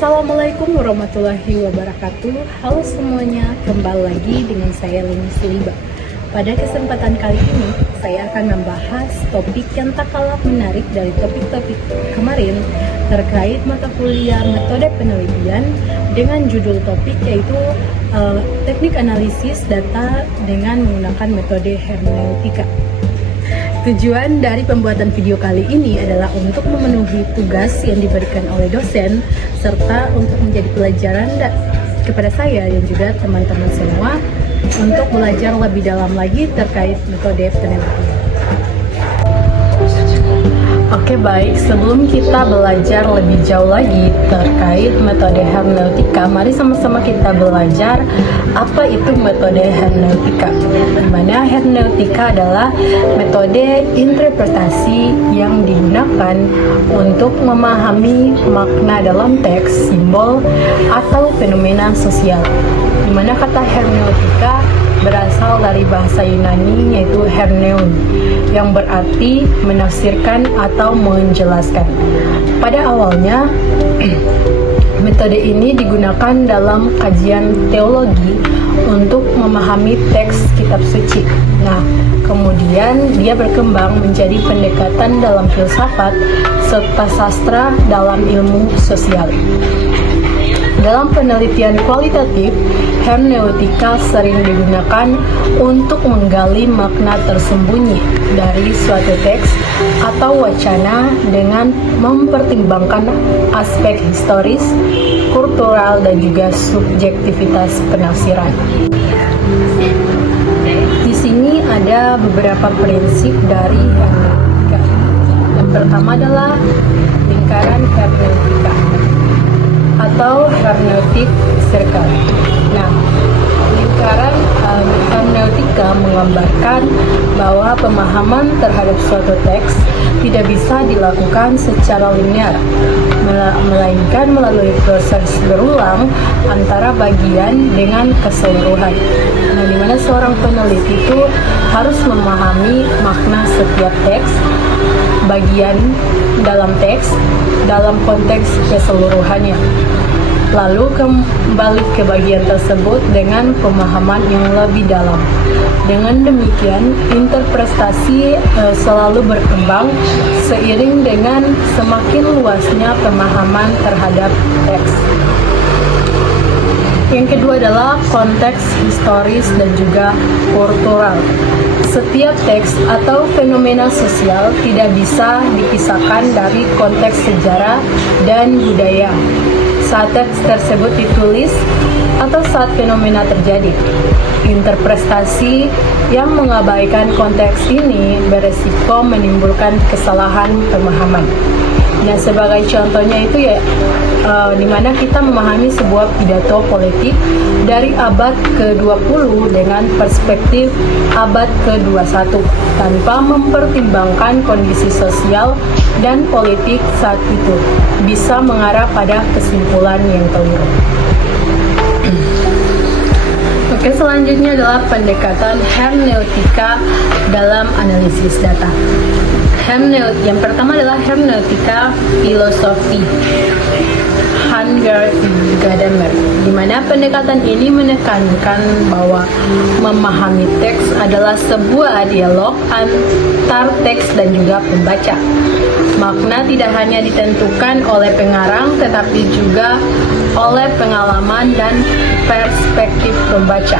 Assalamualaikum warahmatullahi wabarakatuh. Halo semuanya, kembali lagi dengan saya Leni Suliba. Pada kesempatan kali ini, saya akan membahas topik yang tak kalah menarik dari topik-topik kemarin terkait mata kuliah metode penelitian dengan judul topik yaitu teknik analisis data dengan menggunakan metode hermeneutika. Tujuan dari pembuatan video kali ini adalah untuk memenuhi tugas yang diberikan oleh dosen serta untuk menjadi pelajaran kepada saya dan juga teman-teman semua untuk belajar lebih dalam lagi terkait metode penelitian. Oke baik, sebelum kita belajar lebih jauh lagi terkait metode hermeneutika, mari sama-sama kita belajar apa itu metode hermeneutika. Dimana hermeneutika adalah metode interpretasi yang digunakan untuk memahami makna dalam teks, simbol, atau fenomena sosial. Dimana kata hermeneutika berasal dari bahasa Yunani yaitu hermeneun yang berarti menafsirkan atau menjelaskan. Pada awalnya metode ini digunakan dalam kajian teologi untuk memahami teks kitab suci. Nah, kemudian dia berkembang menjadi pendekatan dalam filsafat serta sastra dalam ilmu sosial. Dalam penelitian kualitatif, hermeneutika sering digunakan untuk menggali makna tersembunyi dari suatu teks atau wacana dengan mempertimbangkan aspek historis, kultural, dan juga subjektivitas penafsiran. Di sini ada beberapa prinsip dari hermeneutika. Yang pertama adalah lingkaran hermeneutika atau hermeneutic circle. Nah, lingkaran hermeneutika menggambarkan bahwa pemahaman terhadap suatu teks tidak bisa dilakukan secara linear, melainkan melalui proses berulang antara bagian dengan keseluruhan. Nah, di mana seorang peneliti itu harus memahami makna setiap teks, bagian dalam teks, dalam konteks keseluruhannya, lalu kembali ke bagian tersebut dengan pemahaman yang lebih dalam. Dengan demikian, interpretasi selalu berkembang seiring dengan semakin luasnya pemahaman terhadap teks. Yang kedua adalah konteks historis dan juga kultural. Setiap teks atau fenomena sosial tidak bisa dipisahkan dari konteks sejarah dan budaya saat teks tersebut ditulis atau saat fenomena terjadi. Interpretasi yang mengabaikan konteks ini beresiko menimbulkan kesalahan pemahaman. Nah, sebagai contohnya itu di mana kita memahami sebuah pidato politik dari abad ke-20 dengan perspektif abad ke-21 tanpa mempertimbangkan kondisi sosial dan politik saat itu bisa mengarah pada kesimpulan yang keliru. Oke, selanjutnya adalah pendekatan hermeneutika dalam analisis data. Yang pertama adalah hermeneutika filosofi, Hans-Gerd Gadamer, di mana pendekatan ini menekankan bahwa memahami teks adalah sebuah dialog antar teks dan juga pembaca. Makna tidak hanya ditentukan oleh pengarang, tetapi juga oleh pengalaman dan perspektif pembaca.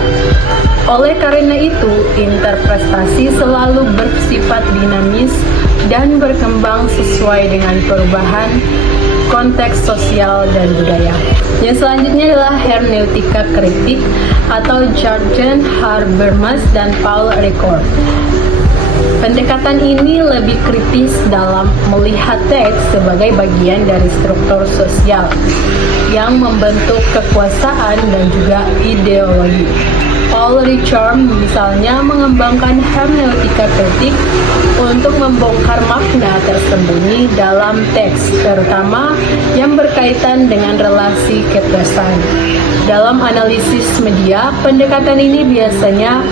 Oleh karena itu, interpretasi selalu bersifat dinamis dan berkembang sesuai dengan perubahan konteks sosial dan budaya. Yang selanjutnya adalah hermeneutika kritik atau Jürgen Habermas dan Paul Ricoeur. Pendekatan ini lebih kritis dalam melihat teks sebagai bagian dari struktur sosial yang membentuk kekuasaan dan juga ideologi. Paul Ricoeur misalnya mengembangkan hermeneutika kritik untuk membongkar makna tersembunyi dalam teks, terutama yang berkaitan dengan relasi kebiasaan. Dalam analisis media, pendekatan ini biasanya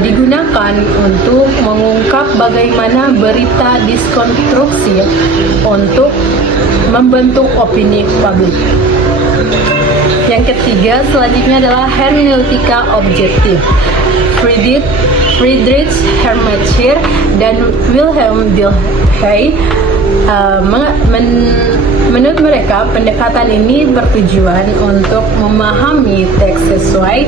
digunakan untuk mengungkap bagaimana berita diskonstruksi untuk membentuk opini publik. Yang ketiga selanjutnya adalah hermeneutika objektif. Friedrich Hermann dan Wilhelm Dilthey menurut mereka pendekatan ini bertujuan untuk memahami teks sesuai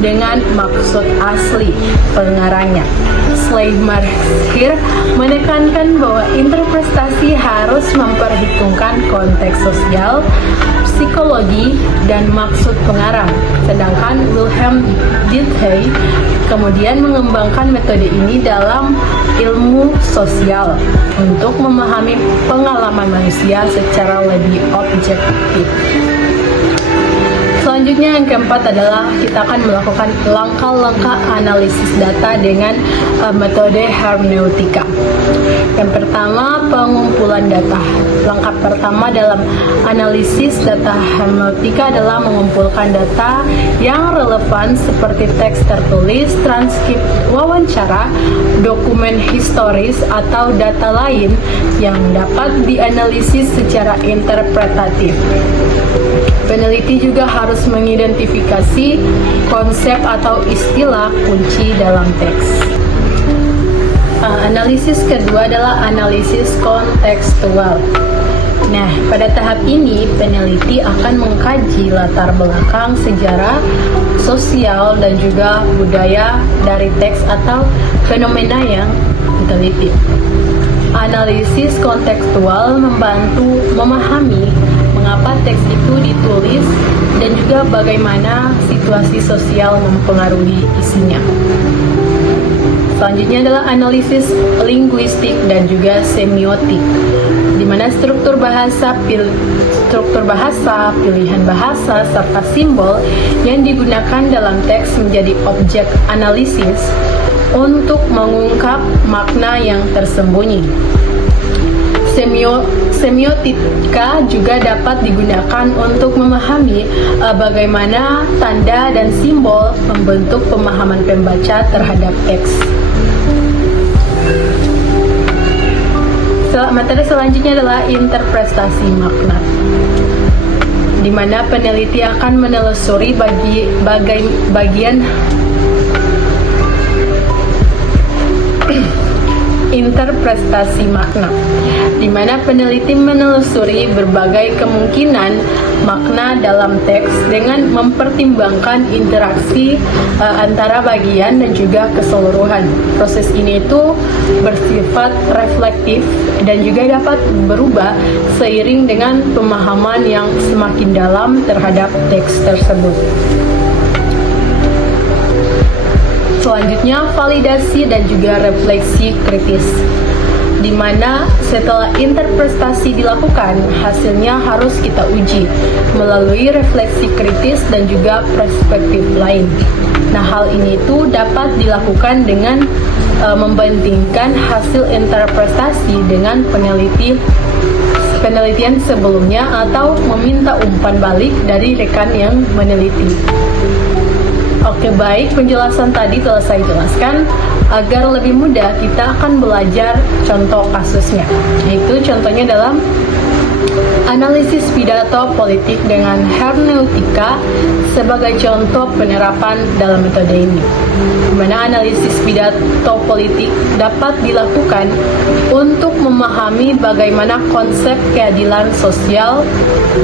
dengan maksud asli pengarangnya. Schleiermacher menekankan bahwa interpretasi harus memperhitungkan konteks sosial, psikologi, dan maksud pengarang. Sedangkan Wilhelm Dilthey kemudian mengembangkan metode ini dalam ilmu sosial untuk memahami pengalaman manusia secara lebih objektif. Selanjutnya yang keempat adalah kita akan melakukan langkah-langkah analisis data dengan metode hermeneutika. Yang pertama, pengumpulan data. Langkah pertama dalam analisis data hermeneutika adalah mengumpulkan data yang relevan seperti teks tertulis, transkrip wawancara, dokumen historis, atau data lain yang dapat dianalisis secara interpretatif. Peneliti juga harus mengidentifikasi konsep atau istilah kunci dalam teks. Analisis kedua adalah analisis kontekstual. Nah, pada tahap ini peneliti akan mengkaji latar belakang sejarah, sosial, dan juga budaya dari teks atau fenomena yang diteliti. Analisis kontekstual membantu memahami mengapa teks itu ditulis dan juga bagaimana situasi sosial mempengaruhi isinya. Selanjutnya adalah analisis linguistik dan juga semiotik, di mana struktur bahasa, pilihan bahasa, serta simbol yang digunakan dalam teks menjadi objek analisis untuk mengungkap makna yang tersembunyi. Semiotika juga dapat digunakan untuk memahami bagaimana tanda dan simbol membentuk pemahaman pembaca terhadap teks. Materi selanjutnya adalah interpretasi makna, di mana peneliti akan menelusuri bagian interpretasi makna, di mana peneliti menelusuri berbagai kemungkinan makna dalam teks dengan mempertimbangkan interaksi antara bagian dan juga keseluruhan. Proses ini itu bersifat reflektif dan juga dapat berubah seiring dengan pemahaman yang semakin dalam terhadap teks tersebut. Selanjutnya, validasi dan juga refleksi kritis, di mana setelah interpretasi dilakukan, hasilnya harus kita uji melalui refleksi kritis dan juga perspektif lain. Nah, hal ini itu dapat dilakukan dengan membandingkan hasil interpretasi dengan penelitian sebelumnya atau meminta umpan balik dari rekan yang meneliti. Oke, baik, penjelasan tadi telah saya jelaskan. Agar lebih mudah, kita akan belajar contoh kasusnya, yaitu contohnya dalam analisis pidato politik dengan hermeneutika sebagai contoh penerapan dalam metode ini, di mana analisis pidato politik dapat dilakukan untuk memahami bagaimana konsep keadilan sosial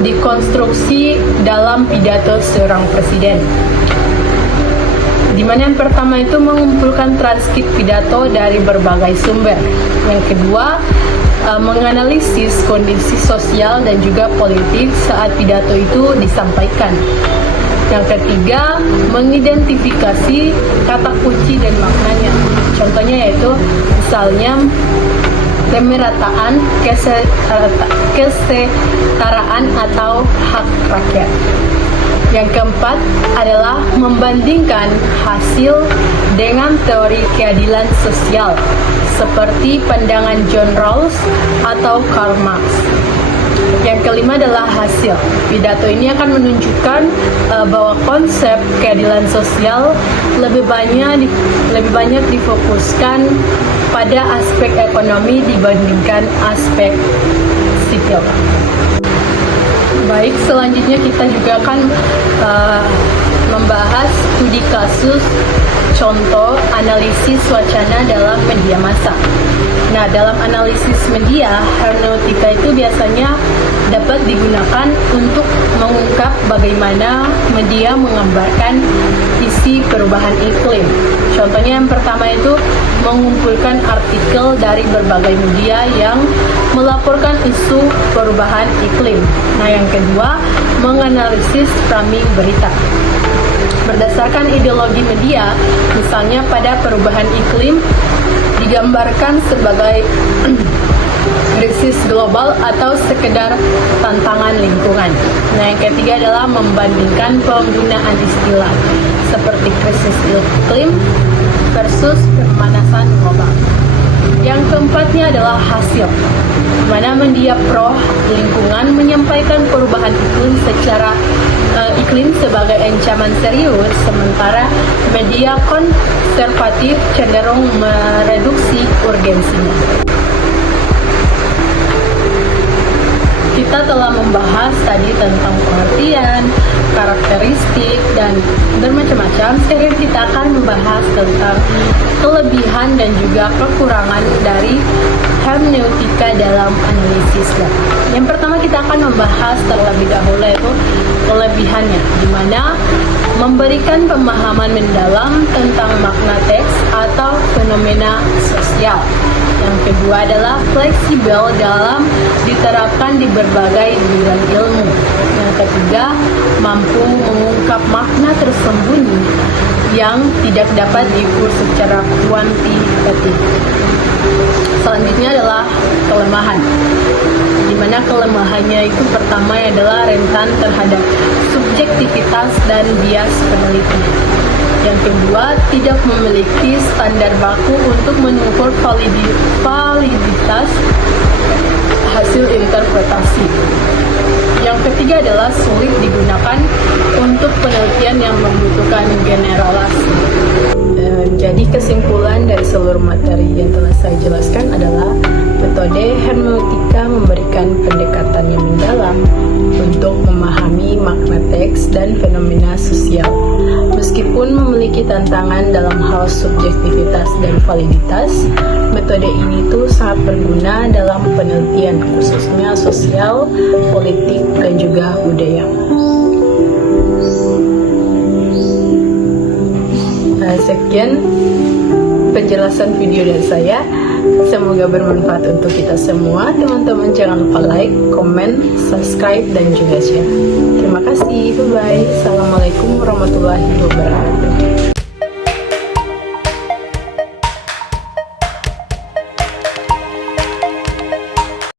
dikonstruksi dalam pidato seorang presiden. Di mana yang pertama itu mengumpulkan transkrip pidato dari berbagai sumber. Yang kedua, menganalisis kondisi sosial dan juga politik saat pidato itu disampaikan. Yang ketiga, mengidentifikasi kata kunci dan maknanya. Contohnya yaitu misalnya pemerataan, kesetaraan atau hak rakyat. Yang keempat adalah membandingkan hasil dengan teori keadilan sosial seperti pandangan John Rawls atau Karl Marx. Yang kelima adalah hasil. Pidato ini akan menunjukkan bahwa konsep keadilan sosial lebih banyak difokuskan pada aspek ekonomi dibandingkan aspek sipil. Baik, selanjutnya kita juga akan membahas studi kasus contoh analisis wacana dalam media massa. Nah, dalam analisis media, hermeneutika itu biasanya dapat digunakan untuk mengungkap bagaimana media menggambarkan isi perubahan iklim. Contohnya yang pertama itu mengumpulkan artikel dari berbagai media yang melaporkan isu perubahan iklim. Nah, yang kedua, menganalisis framing berita. Berdasarkan ideologi media, misalnya pada perubahan iklim digambarkan sebagai krisis global atau sekedar tantangan lingkungan. Nah, yang ketiga adalah membandingkan penggunaan istilah seperti krisis iklim versus pemanasan global. Yang keempatnya adalah hasil, di mana media pro lingkungan menyampaikan perubahan iklim sebagai ancaman serius, sementara media konservatif cenderung mereduksi urgensinya. Kita telah membahas tadi tentang pengertian, karakteristik, dan bermacam-macam. Sekarang kita akan membahas tentang kelebihan dan juga kekurangan dari hermeneutika dalam analisis data. Yang pertama kita akan membahas terlebih dahulu yaitu kelebihannya, di mana memberikan pemahaman mendalam tentang makna teks atau fenomena sosial. Yang kedua adalah fleksibel dalam diterapkan di berbagai bidang ilmu. Yang ketiga, mampu mengungkap makna tersembunyi yang tidak dapat diukur secara kuantitatif. Selanjutnya adalah kelemahan, di mana kelemahannya itu pertama adalah rentan terhadap subjektivitas dan bias peneliti. Yang kedua, tidak memiliki standar baku untuk mengukur validitas hasil interpretasi. Yang ketiga adalah sulit digunakan untuk penelitian yang membutuhkan generalisasi. Jadi kesimpulan dari seluruh materi yang telah saya jelaskan adalah metode hermeneutika memberikan pendekatan yang mendalam untuk memahami makna teks dan fenomena sosial. Meskipun memiliki tantangan dalam hal subjektivitas dan validitas, metode ini tuh sangat berguna dalam penelitian khususnya sosial, politik, dan juga budaya. Sekian penjelasan video dari saya. Semoga bermanfaat untuk kita semua. Teman-teman jangan lupa like, komen, subscribe, dan juga share. Terima kasih. Bye-bye. Assalamualaikum warahmatullahi wabarakatuh.